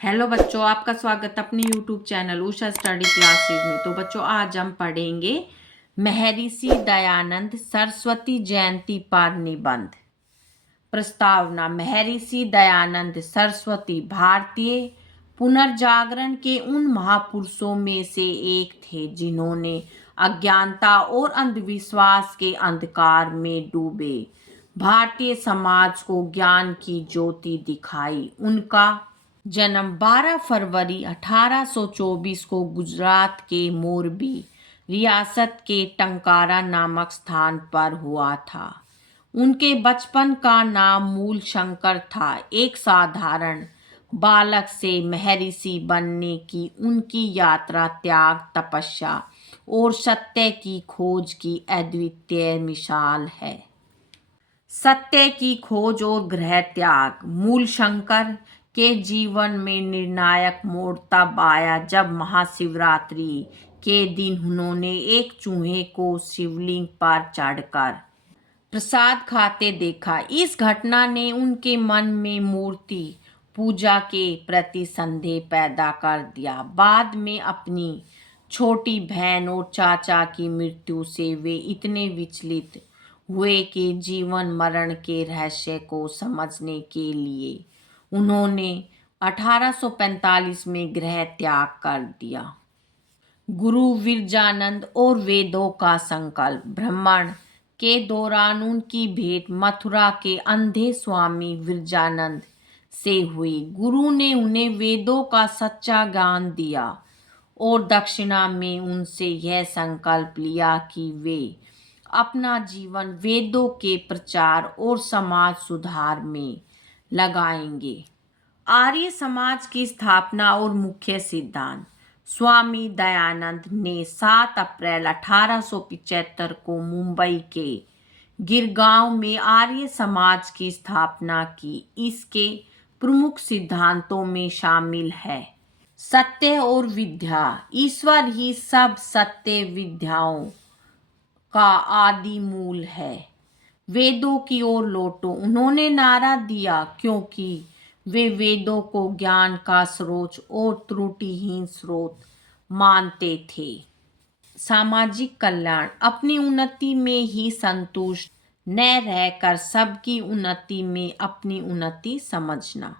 Hello बच्चों, आपका स्वागत अपने YouTube channel Usha study classes में। तो बच्चों, आज हम पढ़ेंगे महर्षि दयानंद सरस्वती जयंती पर निबंध। प्रस्तावना। महर्षि दयानंद सरस्वती भारतीय पुनर्जागरण के उन महापुरुषों में से एक थे जिन्होंने अज्ञानता और अंधविश्वास के अंधकार में डूबे भारतीय समाज को ज्ञान की ज्योति दिखाई। उनका जन्म 12 फरवरी 1824 को गुजरात के मोरबी रियासत के टंकारा नामक स्थान पर हुआ था। उनके बचपन का नाम मूल शंकर था। एक साधारण बालक से महर्षि बनने की उनकी यात्रा त्याग, तपस्या और सत्य की खोज की अद्वितीय मिसाल है। सत्य की खोज और गृह त्याग। मूल शंकर के जीवन में निर्णायक मोड़ तब आया जब महाशिवरात्रि के दिन उन्होंने एक चूहे को शिवलिंग पर चढ़कर प्रसाद खाते देखा। इस घटना ने उनके मन में मूर्ति पूजा के प्रति संदेह पैदा कर दिया। बाद में अपनी छोटी बहन और चाचा की मृत्यु से वे इतने विचलित हुए कि जीवन मरण के रहस्य को समझने के लिए उन्होंने 1845 में गृह त्याग कर दिया। गुरु विरजानंद और वेदों का संकल्प। भ्रमण के दौरान उनकी भेंट मथुरा के अंधे स्वामी विरजानंद से हुई। गुरु ने उन्हें वेदों का सच्चा ज्ञान दिया और दक्षिणा में उनसे यह संकल्प लिया कि वे अपना जीवन वेदों के प्रचार और समाज सुधार में लगाएंगे। आर्य समाज की स्थापना और मुख्य सिद्धांत। स्वामी दयानंद ने 7 अप्रैल 1875 को मुंबई के गिरगांव में आर्य समाज की स्थापना की। इसके प्रमुख सिद्धांतों में शामिल है सत्य और विद्या। ईश्वर ही सब सत्य विद्याओं का आदि मूल है। वेदों की ओर लौटो। उन्होंने नारा दिया क्योंकि वे वेदों को ज्ञान का स्रोत और त्रुटिहीन स्रोत मानते थे। सामाजिक कल्याण। अपनी उन्नति में ही संतुष्ट न रहकर सबकी उन्नति में अपनी उन्नति समझना।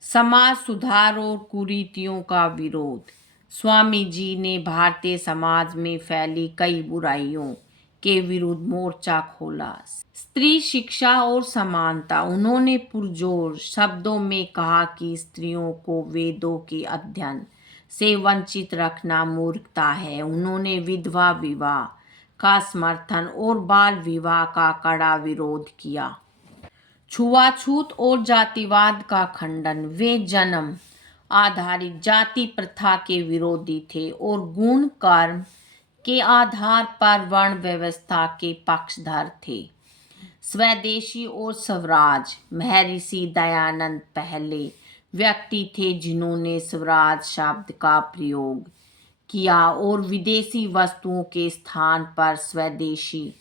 समाज सुधार और कुरीतियों का विरोध। स्वामी जी ने भारतीय समाज में फैली कई बुराइयों के विरुद्ध मोर्चा खोला। स्त्री शिक्षा और समानता। उन्होंने पुरजोर शब्दों में कहा कि स्त्रियों को वेदों के अध्ययन से वंचित रखना मूर्खता है। उन्होंने विधवा विवाह का समर्थन और बाल विवाह का कड़ा विरोध किया। छुआछूत और जातिवाद का खंडन। वे जन्म आधारित जाति प्रथा के विरोधी थे और गुण कर्म के आधार पर वर्ण व्यवस्था के पक्षधर थे। स्वदेशी और स्वराज। महर्षि दयानंद पहले व्यक्ति थे जिन्होंने स्वराज शब्द का प्रयोग किया और विदेशी वस्तुओं के स्थान पर स्वदेशी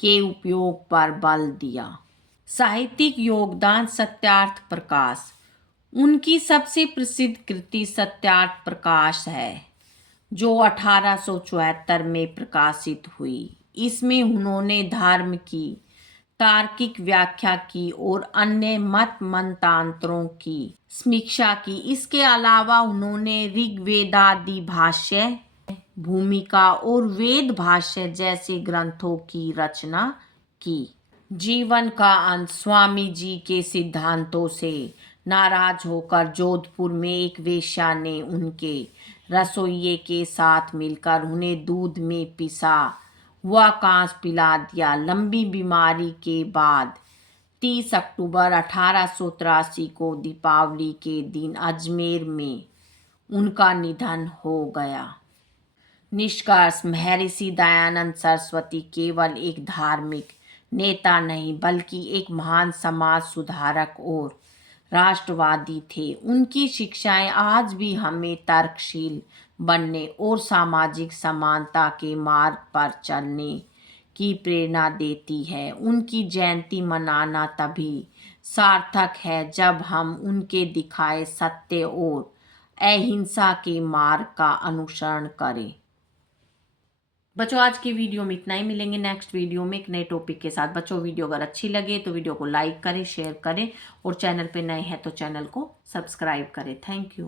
के उपयोग पर बल दिया। साहित्यिक योगदान। सत्यार्थ प्रकाश। उनकी सबसे प्रसिद्ध कृति सत्यार्थ प्रकाश है जो 1874 में प्रकाशित हुई। इसमें उन्होंने धर्म की तार्किक व्याख्या की और अन्य मत मतांतरों की समीक्षा की। इसके अलावा उन्होंने ऋग्वेदादि भाष्य, भूमिका और वेद भाष्य जैसे ग्रंथों की रचना की। जीवन का अंत। स्वामी जी के सिद्धांतों से नाराज होकर जोधपुर में एक वेश्या ने उनके रसोइये के साथ मिलकर उन्हें दूध में पिसा हुआ कांच पिला दिया। लंबी बीमारी के बाद 30 अक्टूबर 1883 को दीपावली के दिन अजमेर में उनका निधन हो गया। निष्कर्ष। महर्षि दयानंद सरस्वती केवल एक धार्मिक नेता नहीं बल्कि एक महान समाज सुधारक और राष्ट्रवादी थे। उनकी शिक्षाएं आज भी हमें तर्कशील बनने और सामाजिक समानता के मार्ग पर चलने की प्रेरणा देती है। उनकी जयंती मनाना तभी सार्थक है जब हम उनके दिखाए सत्य और अहिंसा के मार्ग का अनुसरण करें। बच्चों आज की वीडियो में इतना ही, मिलेंगे नेक्स्ट वीडियो में एक नए टॉपिक के साथ। बच्चों वीडियो अगर अच्छी लगे तो वीडियो को लाइक करें, शेयर करें और चैनल पे नए हैं तो चैनल को सब्सक्राइब करें। Thank you.